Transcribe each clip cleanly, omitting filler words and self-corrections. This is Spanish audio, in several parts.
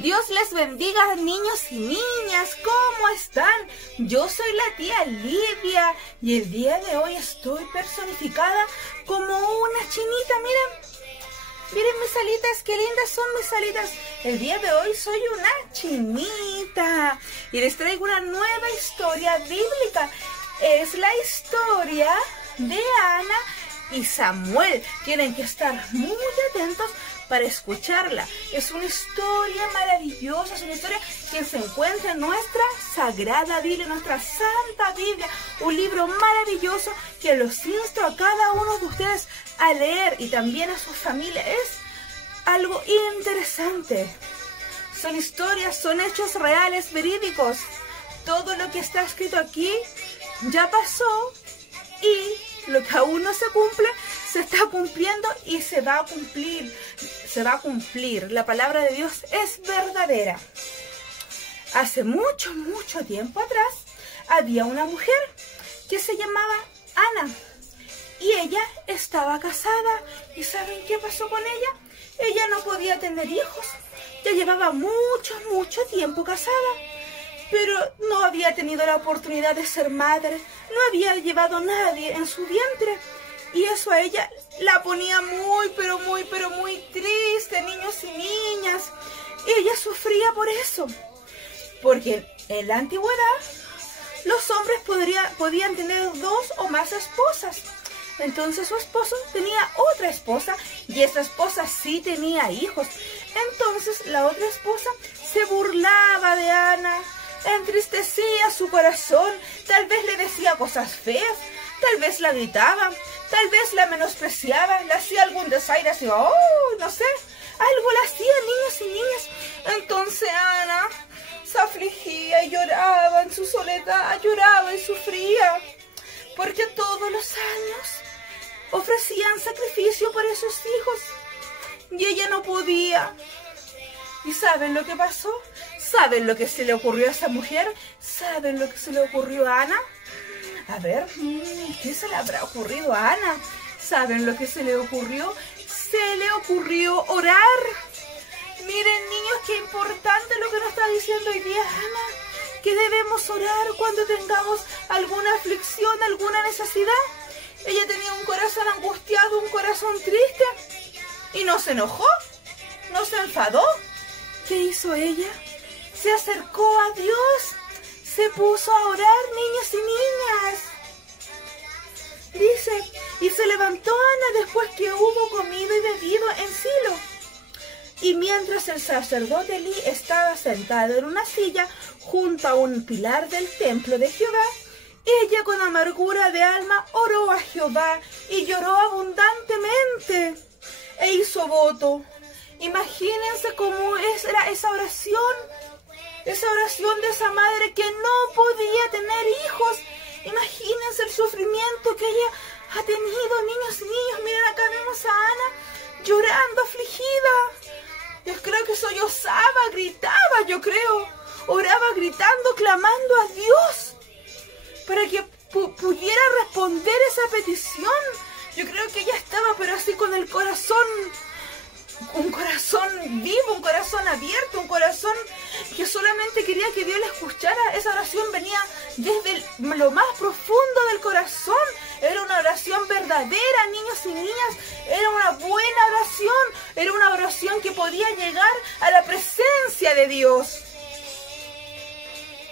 Dios les bendiga, niños y niñas. ¿Cómo están? Yo soy la tía Lidia y el día de hoy estoy personificada como una chinita. Miren mis alitas, qué lindas son mis alitas. El día de hoy soy una chinita y les traigo una nueva historia bíblica. Es la historia de Ana y Samuel. Tienen que estar muy atentos para escucharla. Es una historia maravillosa, es una historia que se encuentra en nuestra Sagrada Biblia, nuestra Santa Biblia, un libro maravilloso que los insto a cada uno de ustedes a leer y también a su familia. Es algo interesante. Son historias, son hechos reales, verídicos. Todo lo que está escrito aquí ya pasó y lo que aún no se cumple se está cumpliendo y se va a cumplir. Se va a cumplir. La palabra de Dios es verdadera. Hace mucho tiempo atrás había una mujer que se llamaba Ana y ella estaba casada. ¿Y saben qué pasó con ella? Ella no podía tener hijos. Ya llevaba mucho tiempo casada, pero no había tenido la oportunidad de ser madre. No había llevado a nadie en su vientre. Y eso a ella la ponía muy triste, niños y niñas. Y ella sufría por eso. Porque en la antigüedad los hombres podían tener 2 o más esposas. Entonces su esposo tenía otra esposa y esa esposa sí tenía hijos. Entonces la otra esposa se burlaba de Ana, entristecía su corazón, tal vez le decía cosas feas, tal vez la gritaba, tal vez la menospreciaba, le hacía algún desaire así, no sé, algo le hacía, niños y niñas. Entonces Ana se afligía y lloraba en su soledad, lloraba y sufría, porque todos los años ofrecían sacrificio por esos hijos y ella no podía. ¿Y saben lo que pasó? ¿Saben lo que se le ocurrió a esa mujer? ¿Saben lo que se le ocurrió a Ana? A ver, ¿qué se le habrá ocurrido a Ana? ¿Saben lo que se le ocurrió? Se le ocurrió orar. Miren, niños, qué importante lo que nos está diciendo hoy día Ana, que debemos orar cuando tengamos alguna aflicción, alguna necesidad. Ella tenía un corazón angustiado, un corazón triste, y no se enojó, no se enfadó. ¿Qué hizo ella? Se acercó a Dios, se puso a orar, niños y niñas. Dice, y se levantó Ana después que hubo comido y bebido en Silo. Y mientras el sacerdote Elí estaba sentado en una silla junto a un pilar del templo de Jehová, ella con amargura de alma oró a Jehová y lloró abundantemente e hizo voto. Imagínense cómo era esa oración de esa madre que no podía tener hijos. Imagínense el sufrimiento que ella ha tenido, niños y niños. Miren, acá vemos a Ana llorando, afligida. Yo creo que sollozaba, gritaba, oraba gritando, clamando a Dios para que pudiera responder esa petición. Yo creo que ella estaba, pero así con el corazón, un corazón vivo, un corazón abierto, un corazón que solamente quería que Dios la escuchara. Esa oración venía desde lo más profundo del corazón. Era una oración verdadera, niños y niñas. Era una buena oración. Era una oración que podía llegar a la presencia de Dios.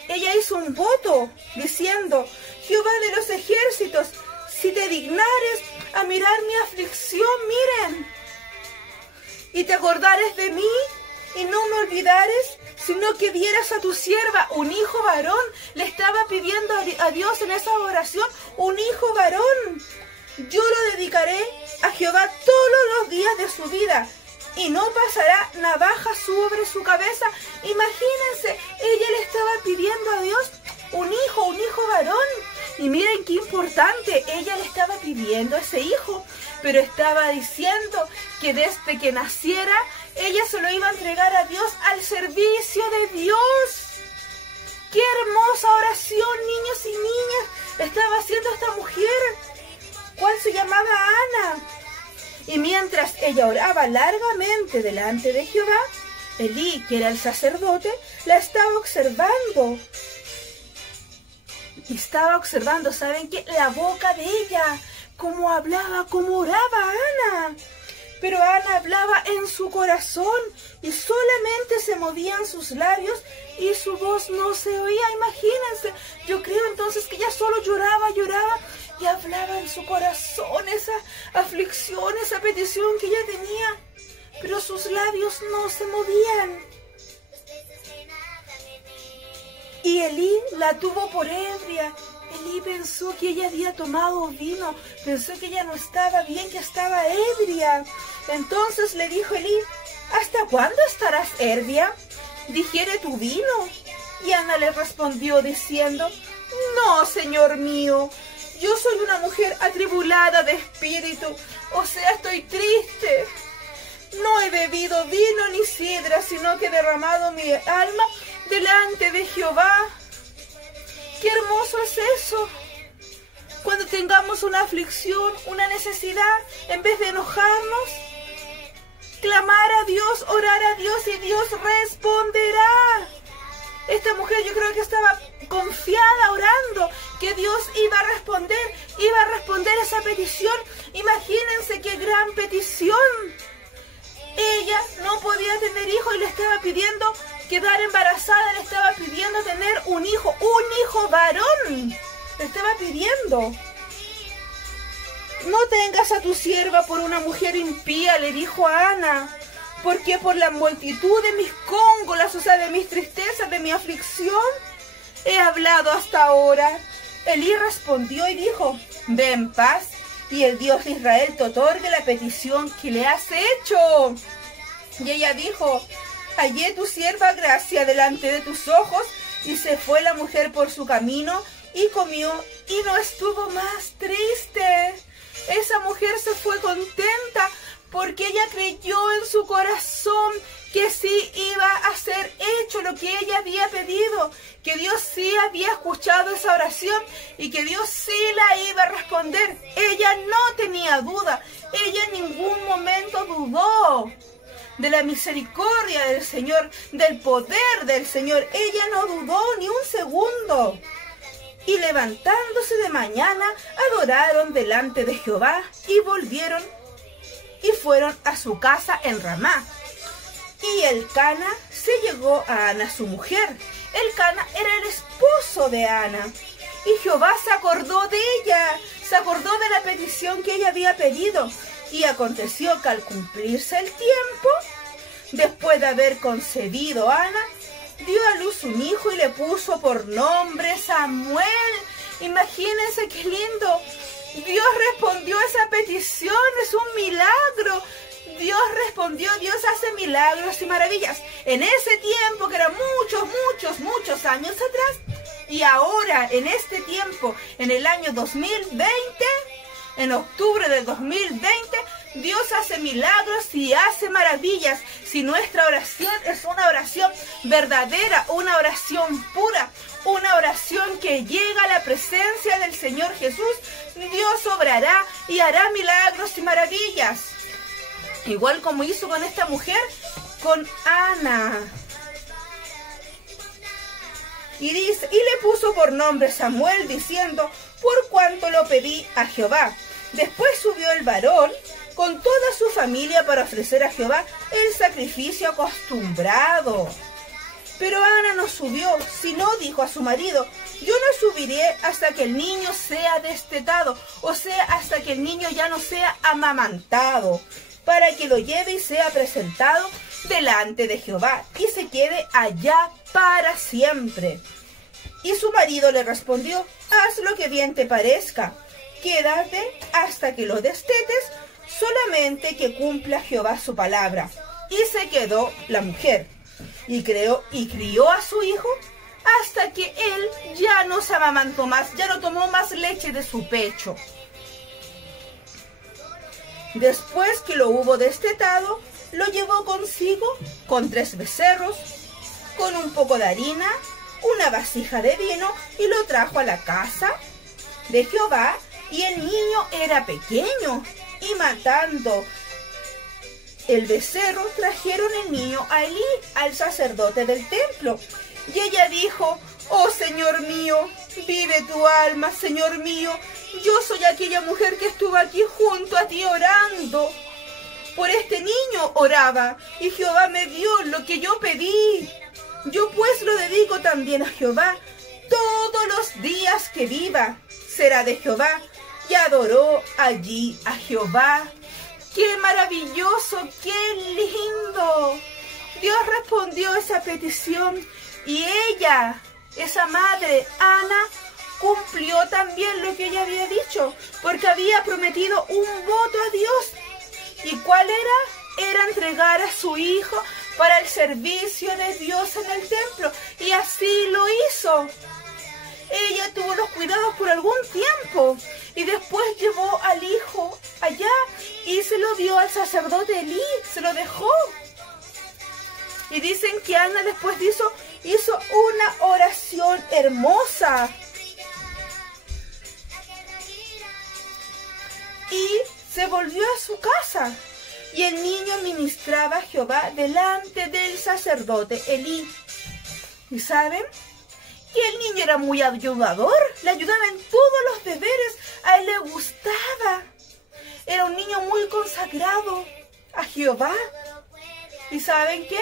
Ella hizo un voto diciendo: Jehová de los ejércitos, si te dignares a mirar mi aflicción, miren, y te acordares de mí, y no me olvidares, sino que dieras a tu sierva un hijo varón. Le estaba pidiendo a Dios en esa oración un hijo varón. Yo lo dedicaré a Jehová todos los días de su vida, y no pasará navaja sobre su cabeza. Imagínense, ella le estaba pidiendo a Dios un hijo varón. Y miren qué importante, ella le estaba pidiendo ese hijo, pero estaba diciendo que desde que naciera, ella se lo iba a entregar a Dios, al servicio de Dios. ¡Qué hermosa oración, niños y niñas, estaba haciendo esta mujer! ¿Cuál se llamaba Ana? Y mientras ella oraba largamente delante de Jehová, Elí, que era el sacerdote, la estaba observando. Y estaba observando, ¿saben qué? La boca de ella, cómo hablaba, cómo oraba Ana. Pero Ana hablaba en su corazón y solamente se movían sus labios y su voz no se oía. Imagínense, yo creo entonces que ella solo lloraba y hablaba en su corazón esa aflicción, esa petición que ella tenía. Pero sus labios no se movían. Y Elí la tuvo por ebria. Elí pensó que ella había tomado vino, pensó que ella no estaba bien, que estaba ebria. Entonces le dijo Elí, ¿hasta cuándo estarás ebria? Digiere tu vino. Y Ana le respondió diciendo, no, señor mío, yo soy una mujer atribulada de espíritu, o sea, estoy triste. No he bebido vino ni sidra, sino que he derramado mi alma delante de Jehová. ¡Qué hermoso es eso! Cuando tengamos una aflicción, una necesidad, en vez de enojarnos, clamar a Dios, orar a Dios y Dios responderá. Esta mujer yo creo que estaba confiada orando que Dios iba a responder esa petición. Imagínense qué gran petición. Ella no podía tener hijo y le estaba pidiendo quedar embarazada, le estaba pidiendo tener un hijo varón. Le estaba pidiendo. No tengas a tu sierva por una mujer impía, le dijo a Ana, porque por la multitud de mis cóngolas, o sea, de mis tristezas, de mi aflicción, he hablado hasta ahora. Elí respondió y dijo, ve en paz, y el Dios de Israel te otorgue la petición que le has hecho. Y ella dijo, hallé tu sierva gracia delante de tus ojos, y se fue la mujer por su camino, y comió, y no estuvo más triste. Esa mujer se fue contenta, porque ella creyó en su corazón que sí iba a ser hecho lo que ella había pedido, que Dios sí había escuchado esa oración y que Dios sí la iba a responder. Ella no tenía duda, ella en ningún momento dudó de la misericordia del Señor, del poder del Señor. Ella no dudó ni un segundo. Y levantándose de mañana, adoraron delante de Jehová y volvieron y fueron a su casa en Ramá. Y Elcana se llegó a Ana su mujer. Elcana era el esposo de Ana. Y Jehová se acordó de ella, se acordó de la petición que ella había pedido. Y aconteció que al cumplirse el tiempo, después de haber concebido a Ana, dio a luz un hijo y le puso por nombre Samuel. Imagínense qué lindo. Dios respondió a esa petición, es un milagro. Dios respondió, Dios hace milagros y maravillas. En ese tiempo, que era muchos años atrás, y ahora, en este tiempo, en el año 2020, en octubre del 2020, Dios hace milagros y hace maravillas. Si nuestra oración es una oración verdadera, una oración pura, una oración que llega a la presencia del Señor Jesús, Dios obrará y hará milagros y maravillas. Igual como hizo con esta mujer, con Ana. Y dice, y le puso por nombre Samuel, diciendo, por cuanto lo pedí a Jehová. Después subió el varón con toda su familia para ofrecer a Jehová el sacrificio acostumbrado. Pero Ana no subió, sino dijo a su marido, yo no subiré hasta que el niño sea destetado, o sea, hasta que el niño ya no sea amamantado, para que lo lleve y sea presentado delante de Jehová, y se quede allá para siempre. Y su marido le respondió, haz lo que bien te parezca, quédate hasta que lo destetes, solamente que cumpla Jehová su palabra. Y se quedó la mujer, y crió a su hijo, hasta que él ya no se amamantó más, ya no tomó más leche de su pecho. Después que lo hubo destetado, lo llevó consigo con 3 becerros, con un poco de harina, una vasija de vino, y lo trajo a la casa de Jehová, y el niño era pequeño, y matando el becerro, trajeron el niño a Elí, al sacerdote del templo. Y ella dijo: oh Señor mío, vive tu alma, Señor mío. Yo soy aquella mujer que estuvo aquí junto a ti orando. Por este niño oraba, y Jehová me dio lo que yo pedí. Yo pues lo dedico también a Jehová. Todos los días que viva será de Jehová. Y adoró allí a Jehová. ¡Qué maravilloso! ¡Qué lindo! Dios respondió esa petición y ella, esa madre, Ana, cumplió también lo que ella había dicho, porque había prometido un voto a Dios. ¿Y cuál era? Era entregar a su hijo para el servicio de Dios en el templo. Y así lo hizo. Ella tuvo los cuidados por algún tiempo y después llevó al hijo allá y se lo dio al sacerdote Elí, se lo dejó. Y dicen que Ana después hizo una oración hermosa. Y se volvió a su casa. Y el niño ministraba a Jehová delante del sacerdote Elí. ¿Y saben? Que el niño era muy ayudador, le ayudaba en todos los deberes, a él le gustaba. Era un niño muy consagrado a Jehová. ¿Y saben qué?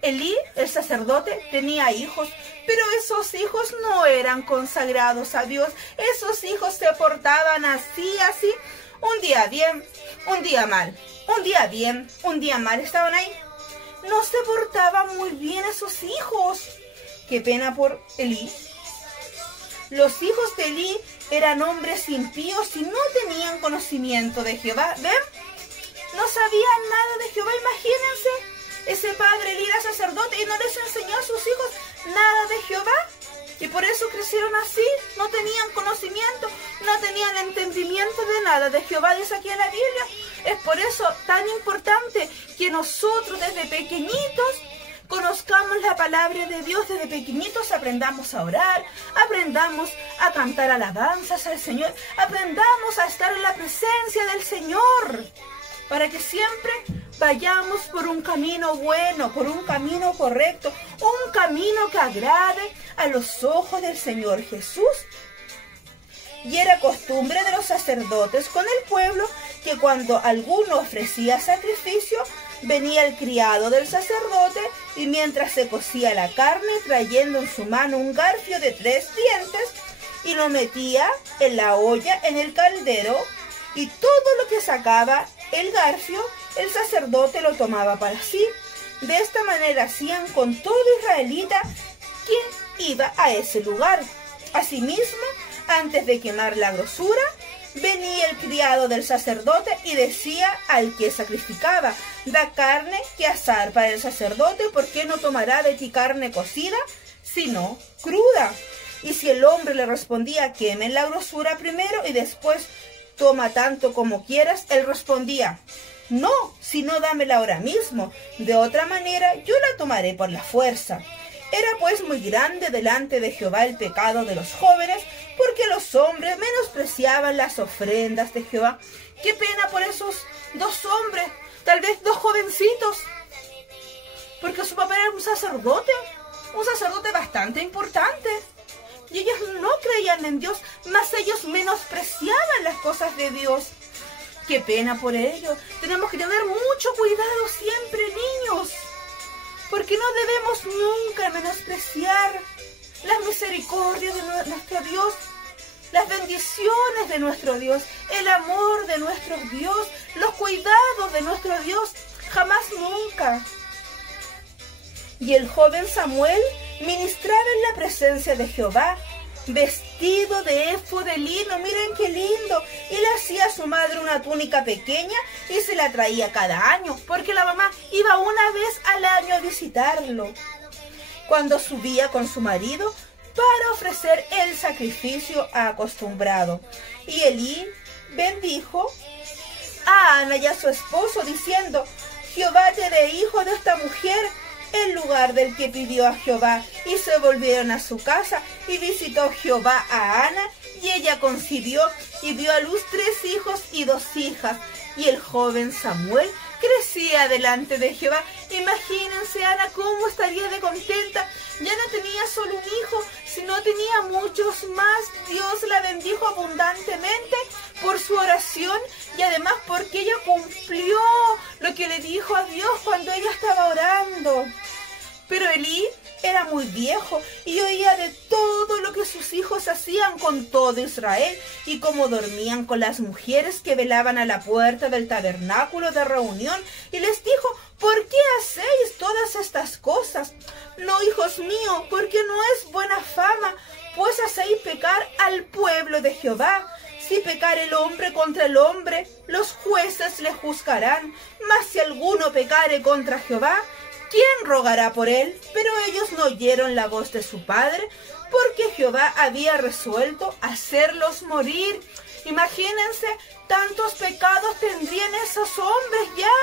Elí, el sacerdote, tenía hijos, pero esos hijos no eran consagrados a Dios. Esos hijos se portaban así. Un día bien, un día mal. Un día bien, un día mal. Estaban ahí. No se portaban muy bien esos hijos. Qué pena por Elí. Los hijos de Elí eran hombres impíos y no tenían conocimiento de Jehová. ¿Ven? No sabían nada de Jehová. Imagínense. Ese padre Elí era sacerdote y no les enseñó a sus hijos nada de Jehová. Y por eso crecieron así. No tenían conocimiento, no tenían entendimiento de nada de Jehová, dice aquí en la Biblia. Es por eso tan importante que nosotros desde pequeñitos conozcamos la palabra de Dios. Desde pequeñitos aprendamos a orar, aprendamos a cantar alabanzas al Señor, aprendamos a estar en la presencia del Señor, para que siempre vayamos por un camino bueno, por un camino correcto, un camino que agrade a los ojos del Señor Jesús. Y era costumbre de los sacerdotes con el pueblo que cuando alguno ofrecía sacrificio, venía el criado del sacerdote y mientras se cocía la carne, trayendo en su mano un garfio de 3 dientes, y lo metía en la olla en el caldero, y todo lo que sacaba el garfio, el sacerdote lo tomaba para sí. De esta manera hacían con todo israelita que iba a ese lugar. Asimismo, antes de quemar la grosura, venía el criado del sacerdote y decía al que sacrificaba: da carne que asar para el sacerdote, porque no tomará de ti carne cocida, sino cruda. Y si el hombre le respondía: quemen la grosura primero y después toma tanto como quieras, él respondía: no, sino dámela ahora mismo, de otra manera yo la tomaré por la fuerza. Era pues muy grande delante de Jehová el pecado de los jóvenes, porque los hombres menospreciaban las ofrendas de Jehová. Qué pena por esos 2 hombres, tal vez 2 jovencitos, porque su papá era un sacerdote bastante importante. Y ellos no creían en Dios, mas ellos menospreciaban las cosas de Dios. Qué pena por ello. Tenemos que tener mucho cuidado siempre, niños, porque no debemos nunca menospreciar las misericordias de nuestro Dios, las bendiciones de nuestro Dios, el amor de nuestro Dios, los cuidados de nuestro Dios. Jamás, nunca. Y el joven Samuel ministraba en la presencia de Jehová, vestido de éfod de lino. Miren qué lindo. Y le hacía a su madre una túnica pequeña y se la traía cada año, porque la mamá iba una vez al año a visitarlo, cuando subía con su marido para ofrecer el sacrificio acostumbrado. Y Elí bendijo a Ana y a su esposo, diciendo: Jehová te dé hijo de esta mujer, en lugar del que pidió a Jehová. Y se volvieron a su casa, y visitó Jehová a Ana, y ella concibió y dio a luz 3 hijos y 2 hijas. Y el joven Samuel creció día delante de Jehová. Imagínense, Ana, cómo estaría de contenta. Ya no tenía solo un hijo, sino tenía muchos más. Dios la bendijo abundantemente por su oración y además porque ella cumplió lo que le dijo a Dios cuando ella estaba orando. Pero Elí era muy viejo y oía de todo lo que sus hijos hacían con todo Israel y cómo dormían con las mujeres que velaban a la puerta del tabernáculo de reunión, y les dijo: ¿por qué hacéis todas estas cosas? No, hijos míos, porque no es buena fama, pues hacéis pecar al pueblo de Jehová. Si pecar el hombre contra el hombre, los jueces le juzgarán, mas si alguno pecare contra Jehová, ¿quién rogará por él? Pero ellos no oyeron la voz de su padre, porque Jehová había resuelto hacerlos morir. Imagínense, tantos pecados tendrían esos hombres ya,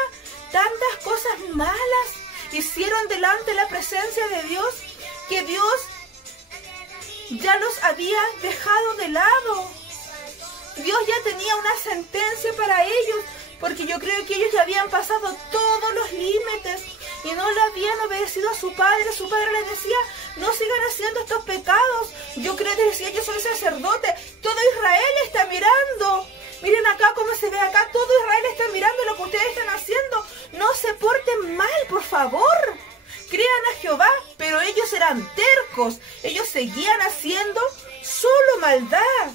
tantas cosas malas hicieron delante de la presencia de Dios, que Dios ya los había dejado de lado. Dios ya tenía una sentencia para ellos, porque yo creo que ellos ya habían pasado todos los límites y no le habían obedecido a su padre. Su padre les decía: no sigan haciendo estos pecados. Yo creo que decía: yo soy sacerdote, todo Israel está mirando. Miren acá cómo se ve acá, todo Israel está mirando lo que ustedes están haciendo. No se porten mal, por favor. Crean a Jehová. Pero ellos eran tercos, ellos seguían haciendo solo maldad.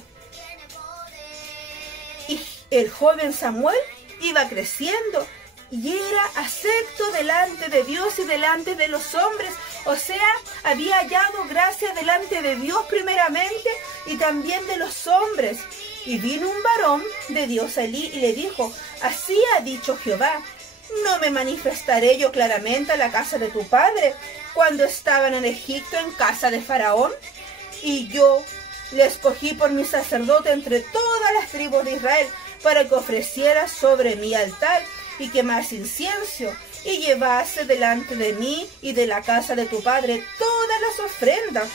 Y el joven Samuel iba creciendo y era acepto delante de Dios y delante de los hombres. O sea, había hallado gracia delante de Dios primeramente y también de los hombres. Y vino un varón de Dios a Elí y le dijo: así ha dicho Jehová: ¿no me manifestaré yo claramente a la casa de tu padre cuando estaban en Egipto en casa de Faraón? Y yo le escogí por mi sacerdote entre todas las tribus de Israel, para que ofreciera sobre mi altar y quemase incienso, y llevase delante de mí y de la casa de tu padre todas las ofrendas.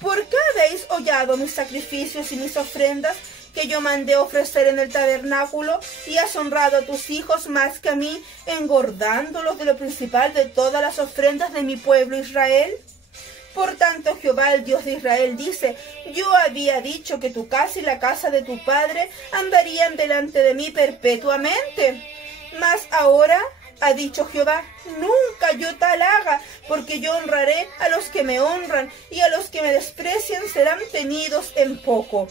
¿Por qué habéis hollado mis sacrificios y mis ofrendas que yo mandé ofrecer en el tabernáculo, y has honrado a tus hijos más que a mí, engordándolos de lo principal de todas las ofrendas de mi pueblo Israel? Por tanto, Jehová, el Dios de Israel, dice: yo había dicho que tu casa y la casa de tu padre andarían delante de mí perpetuamente. Mas ahora, ha dicho Jehová, nunca yo tal haga, porque yo honraré a los que me honran, y a los que me desprecian serán tenidos en poco.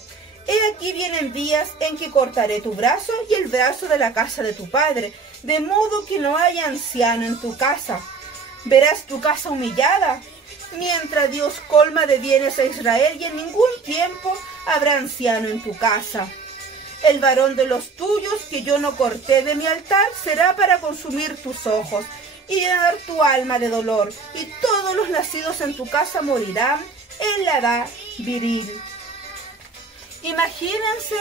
He aquí vienen días en que cortaré tu brazo y el brazo de la casa de tu padre, de modo que no haya anciano en tu casa. Verás tu casa humillada, mientras Dios colma de bienes a Israel, y en ningún tiempo habrá anciano en tu casa. El varón de los tuyos que yo no corté de mi altar será para consumir tus ojos y llenar tu alma de dolor, y todos los nacidos en tu casa morirán en la edad viril. Imagínense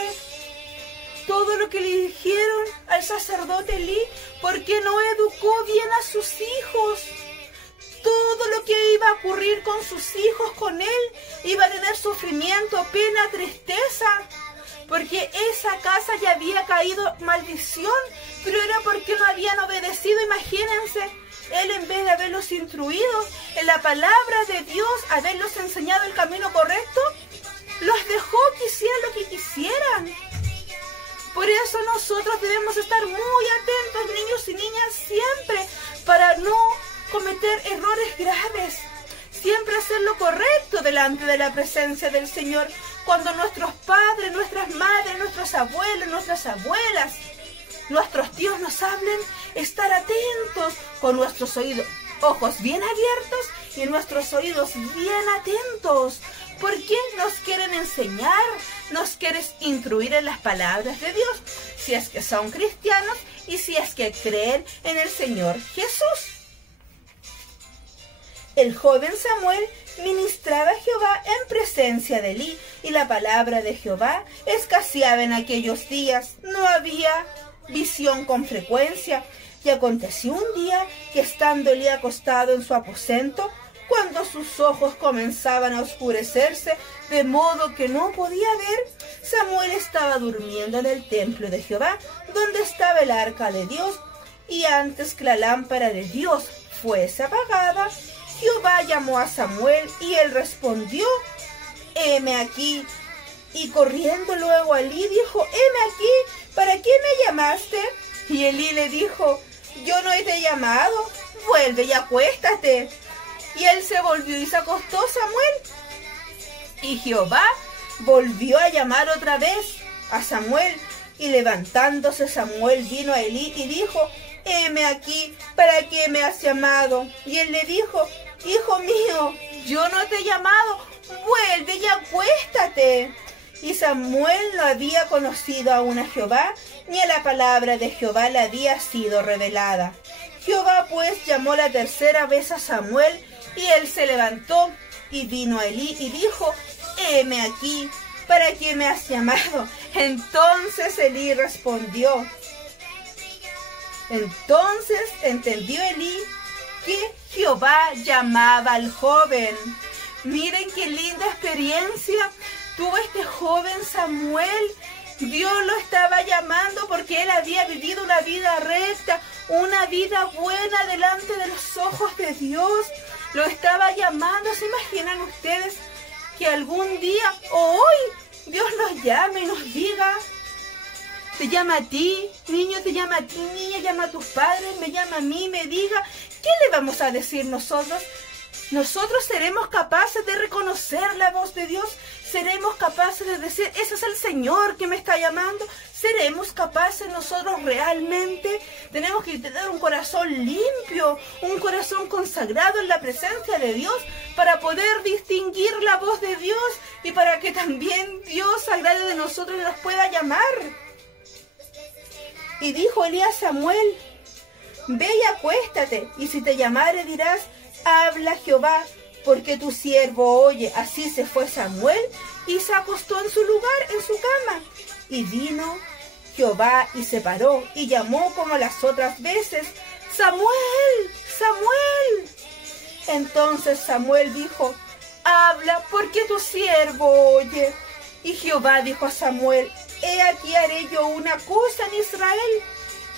todo lo que le dijeron al sacerdote Elí, porque no educó bien a sus hijos. Todo lo que iba a ocurrir con sus hijos, con él, iba a tener sufrimiento, pena, tristeza, porque esa casa ya había caído maldición, pero era porque no habían obedecido. Imagínense, él, en vez de haberlos instruido en la palabra de Dios, haberlos enseñado el camino correcto, los dejó que hicieran lo que quisieran. Por eso nosotros debemos estar muy atentos, niños y niñas, siempre, para no cometer errores graves. Siempre hacer lo correcto delante de la presencia del Señor. Cuando nuestros padres, nuestras madres, nuestros abuelos, nuestras abuelas, nuestros tíos nos hablen, estar atentos con nuestros ojos bien abiertos y nuestros oídos bien atentos. Porque nos quieren enseñar, nos quieren instruir en las palabras de Dios, si es que son cristianos y si es que creen en el Señor Jesús. El joven Samuel ministraba a Jehová en presencia de Elí, y la palabra de Jehová escaseaba en aquellos días. No había visión con frecuencia. Y aconteció un día que, estando Elí acostado en su aposento, cuando sus ojos comenzaban a oscurecerse, de modo que no podía ver, Samuel estaba durmiendo en el templo de Jehová, donde estaba el arca de Dios. Y antes que la lámpara de Dios fuese apagada, Jehová llamó a Samuel y él respondió: heme aquí. Y corriendo luego a Elí dijo: heme aquí, ¿para qué me llamaste? Y Elí le dijo: yo no te he llamado, vuelve y acuéstate. Y él se volvió y se acostó Samuel. Y Jehová volvió a llamar otra vez a Samuel. Y levantándose Samuel vino a Elí y dijo: heme aquí, ¿para qué me has llamado? Y él le dijo: hijo mío, yo no te he llamado, vuelve y acuéstate. Y Samuel no había conocido aún a Jehová, ni a la palabra de Jehová le había sido revelada. Jehová pues llamó la tercera vez a Samuel, y él se levantó y vino a Elí y dijo: heme aquí, ¿para qué me has llamado? Entonces Elí respondió. Entonces entendió Elí que Jehová llamaba al joven. Miren qué linda experiencia tuvo este joven Samuel. Dios lo estaba llamando porque él había vivido una vida recta, una vida buena delante de los ojos de Dios. Lo estaba llamando. ¿Se imaginan ustedes que algún día o hoy Dios nos llame y nos diga: te llama a ti, niño, te llama a ti, niña, llama a tus padres, me llama a mí, me diga? ¿Qué le vamos a decir nosotros? Nosotros seremos capaces de reconocer la voz de Dios. Seremos capaces de decir: ese es el Señor que me está llamando. Seremos capaces nosotros realmente. Tenemos que tener un corazón limpio, un corazón consagrado en la presencia de Dios, para poder distinguir la voz de Dios y para que también Dios agrade de nosotros y nos pueda llamar. Y dijo Elí a Samuel: ve y acuéstate, y si te llamare dirás: habla Jehová, porque tu siervo oye. Así se fue Samuel y se acostó en su lugar, en su cama. Y vino Jehová y se paró y llamó como las otras veces: Samuel, Samuel. Entonces Samuel dijo: habla, porque tu siervo oye. Y Jehová dijo a Samuel: he aquí haré yo una cosa en Israel,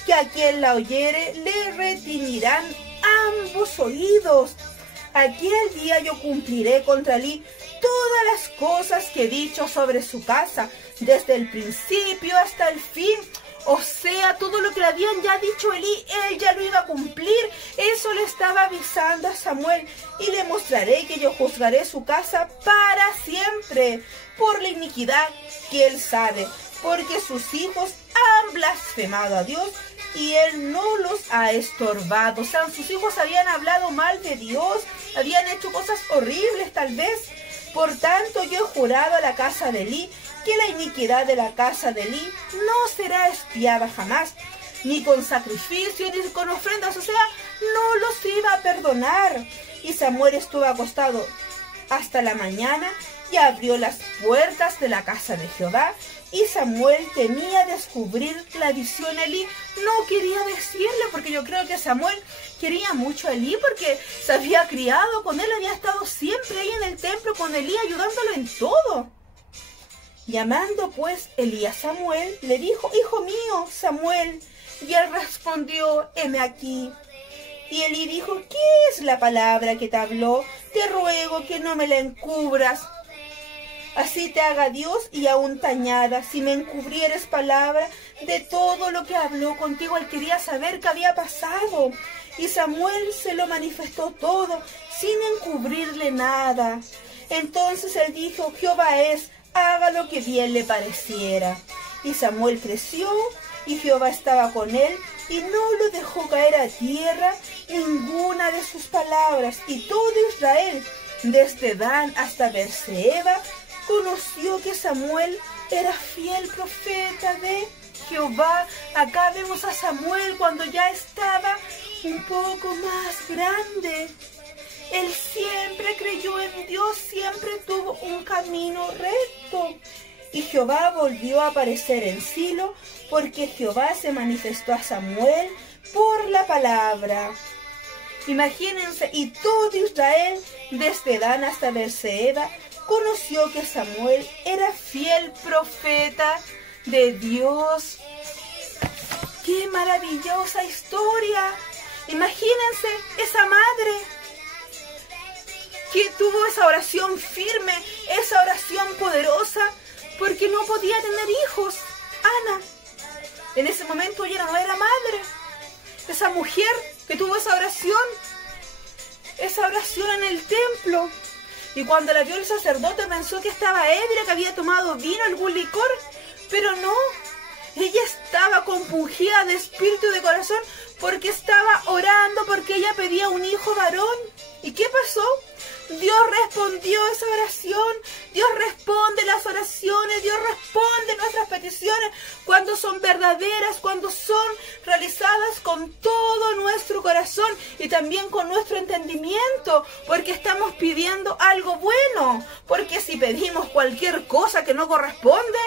que a quien la oyere le retiñirán ambos oídos. Aquel día yo cumpliré contra Elí todas las cosas que he dicho sobre su casa, desde el principio hasta el fin. O sea, todo lo que le habían ya dicho Elí, él ya lo iba a cumplir. Eso le estaba avisando a Samuel. Y le mostraré que yo juzgaré su casa para siempre, por la iniquidad que él sabe, porque sus hijos han blasfemado a Dios y él no los ha estorbado. O sea, sus hijos habían hablado mal de Dios, habían hecho cosas horribles tal vez. Por tanto, yo he jurado a la casa de Elí que la iniquidad de la casa de Elí no será expiada jamás, ni con sacrificio, ni con ofrendas. O sea, no los iba a perdonar. Y Samuel estuvo acostado hasta la mañana y abrió las puertas de la casa de Jehová. Y Samuel temía descubrir la visión a Elí. No quería decirle, porque yo creo que Samuel quería mucho a Elí, porque se había criado con él, había estado siempre ahí en el templo con Elí, ayudándolo en todo. Llamando pues Elí a Samuel, le dijo: hijo mío, Samuel. Y él respondió: heme aquí. Y Elí dijo: ¿qué es la palabra que te habló? Te ruego que no me la encubras. Así te haga Dios y aún te añada, si me encubrieres palabra de todo lo que habló contigo. Él quería saber qué había pasado. Y Samuel se lo manifestó todo, sin encubrirle nada. Entonces él dijo: Jehová es, haga lo que bien le pareciera. Y Samuel creció, y Jehová estaba con él, y no lo dejó caer a tierra ninguna de sus palabras. Y todo Israel, desde Dan hasta Berseba, conoció que Samuel era fiel profeta de Jehová. Acá vemos a Samuel cuando ya estaba un poco más grande. Él siempre creyó en Dios, siempre tuvo un camino recto. Y Jehová volvió a aparecer en Silo, porque Jehová se manifestó a Samuel por la palabra. Imagínense, y todo Israel, desde Dan hasta Berseba, conoció que Samuel era fiel profeta de Dios. ¡Qué maravillosa historia! Imagínense esa madre que tuvo esa oración firme, esa oración poderosa, porque no podía tener hijos. Ana, en ese momento ella no era madre. Esa mujer que tuvo esa oración en el templo. Y cuando la vio el sacerdote pensó que estaba ebria, que había tomado vino, algún licor, pero no. Ella estaba compungida de espíritu y de corazón porque estaba orando, porque ella pedía un hijo varón. ¿Y qué pasó? Dios respondió esa oración. Dios responde las oraciones, Dios responde nuestras peticiones cuando son verdaderas, cuando son realizadas con todo nuestro corazón y también con nuestro entendimiento, porque estamos pidiendo algo bueno. Porque si pedimos cualquier cosa que no corresponde,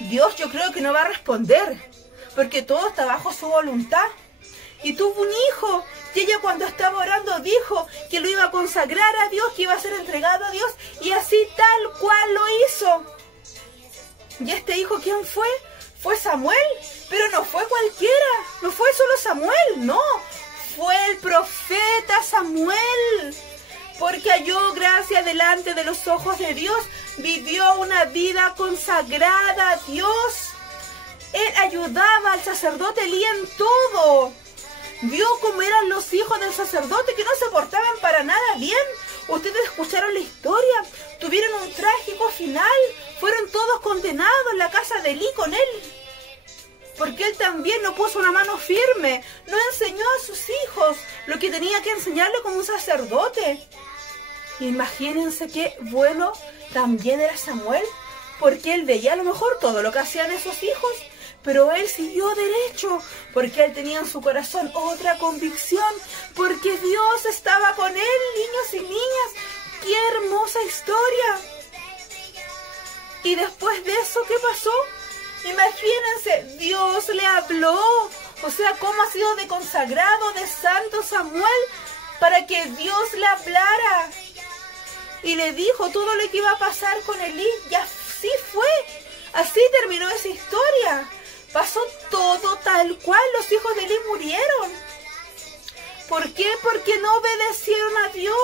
Dios yo creo que no va a responder, porque todo está bajo su voluntad. Y tuvo un hijo, y ella cuando estaba orando dijo que lo iba a consagrar a Dios, que iba a ser entregado a Dios, y así tal cual lo hizo. ¿Y este hijo quién fue? Fue Samuel, pero no fue cualquiera, no fue solo Samuel, no, fue el profeta Samuel, porque halló gracia delante de los ojos de Dios, vivió una vida consagrada a Dios. Él ayudaba al sacerdote Elí en todo. Vio cómo eran los hijos del sacerdote, que no se portaban para nada bien. Ustedes escucharon la historia, tuvieron un trágico final, fueron todos condenados en la casa de Elí con él, porque él también no puso una mano firme, no enseñó a sus hijos lo que tenía que enseñarle como un sacerdote. Imagínense qué bueno también era Samuel, porque él veía a lo mejor todo lo que hacían esos hijos, pero él siguió derecho, porque él tenía en su corazón otra convicción, porque Dios estaba con él, niños y niñas. ¡Qué hermosa historia! Y después de eso, ¿qué pasó? Imagínense, Dios le habló, o sea, cómo ha sido de consagrado, de santo Samuel, para que Dios le hablara. Y le dijo todo lo que iba a pasar con Elí, y así fue, así terminó esa historia. Pasó todo tal cual, los hijos de Elí murieron. ¿Por qué? Porque no obedecieron a Dios.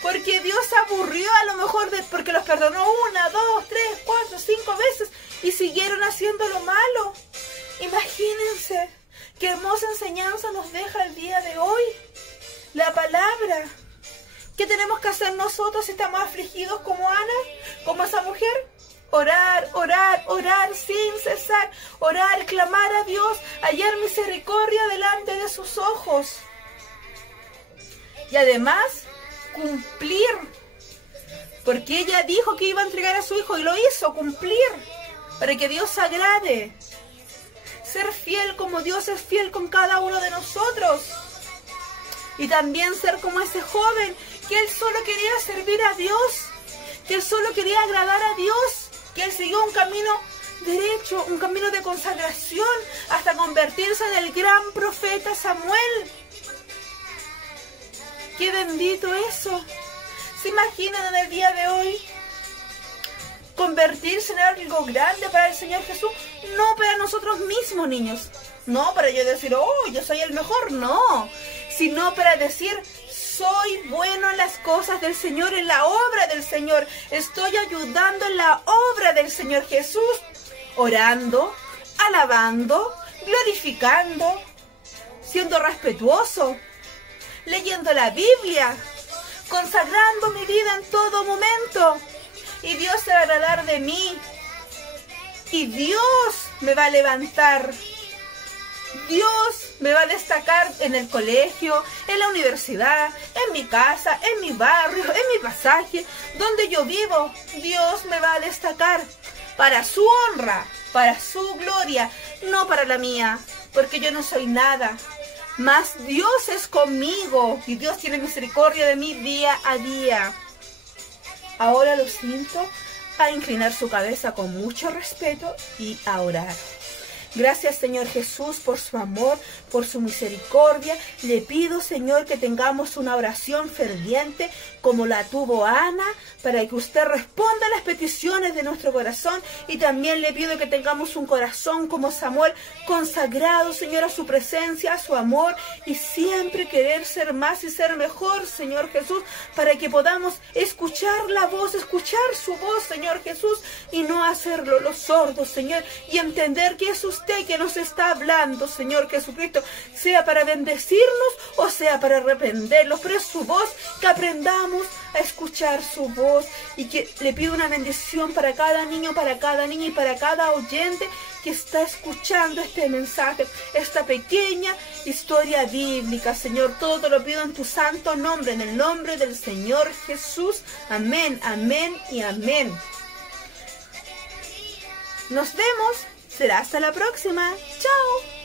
Porque Dios se aburrió a lo mejor porque los perdonó 1, 2, 3, 4, 5 veces y siguieron haciendo lo malo. Imagínense qué hermosa enseñanza nos deja el día de hoy la palabra. ¿Qué tenemos que hacer nosotros si estamos afligidos como Ana, como esa mujer? Orar, orar, orar sin cesar, orar, clamar a Dios, hallar misericordia delante de sus ojos. Y además, cumplir, porque ella dijo que iba a entregar a su hijo y lo hizo, cumplir, para que Dios se agrade. Ser fiel como Dios es fiel con cada uno de nosotros. Y también ser como ese joven, que él solo quería servir a Dios, que él solo quería agradar a Dios, que él siguió un camino derecho, un camino de consagración, hasta convertirse en el gran profeta Samuel. ¡Qué bendito eso! ¿Se imaginan en el día de hoy convertirse en algo grande para el Señor Jesús? No para nosotros mismos, niños. No para yo decir, oh, yo soy el mejor, no. Sino para decir, soy bueno en las cosas del Señor, en la obra del Señor. Estoy ayudando en la obra del Señor Jesús. Orando, alabando, glorificando, siendo respetuoso, leyendo la Biblia, consagrando mi vida en todo momento. Y Dios se va a agradar de mí. Y Dios me va a levantar. Dios me va a destacar en el colegio, en la universidad, en mi casa, en mi barrio, en mi pasaje, donde yo vivo. Dios me va a destacar para su honra, para su gloria, no para la mía, porque yo no soy nada. Mas Dios es conmigo y Dios tiene misericordia de mí día a día. Ahora los invito a inclinar su cabeza con mucho respeto y a orar. Gracias, Señor Jesús, por su amor, por su misericordia. Le pido, Señor, que tengamos una oración ferviente como la tuvo Ana, para que usted responda a las peticiones de nuestro corazón. Y también le pido que tengamos un corazón como Samuel, consagrado, Señor, a su presencia, a su amor, y siempre querer ser más y ser mejor, Señor Jesús, para que podamos escuchar la voz, escuchar su voz, Señor Jesús, y no hacerlo los sordos, Señor, y entender que es usted que nos está hablando, Señor Jesucristo, sea para bendecirnos o sea para reprenderlos, pero es su voz, que aprendamos a escuchar su voz, y que le pido una bendición para cada niño, para cada niña y para cada oyente que está escuchando este mensaje, esta pequeña historia bíblica, Señor. Todo te lo pido en tu santo nombre, en el nombre del Señor Jesús. Amén, amén y amén. Nos vemos. Será hasta la próxima. Chao.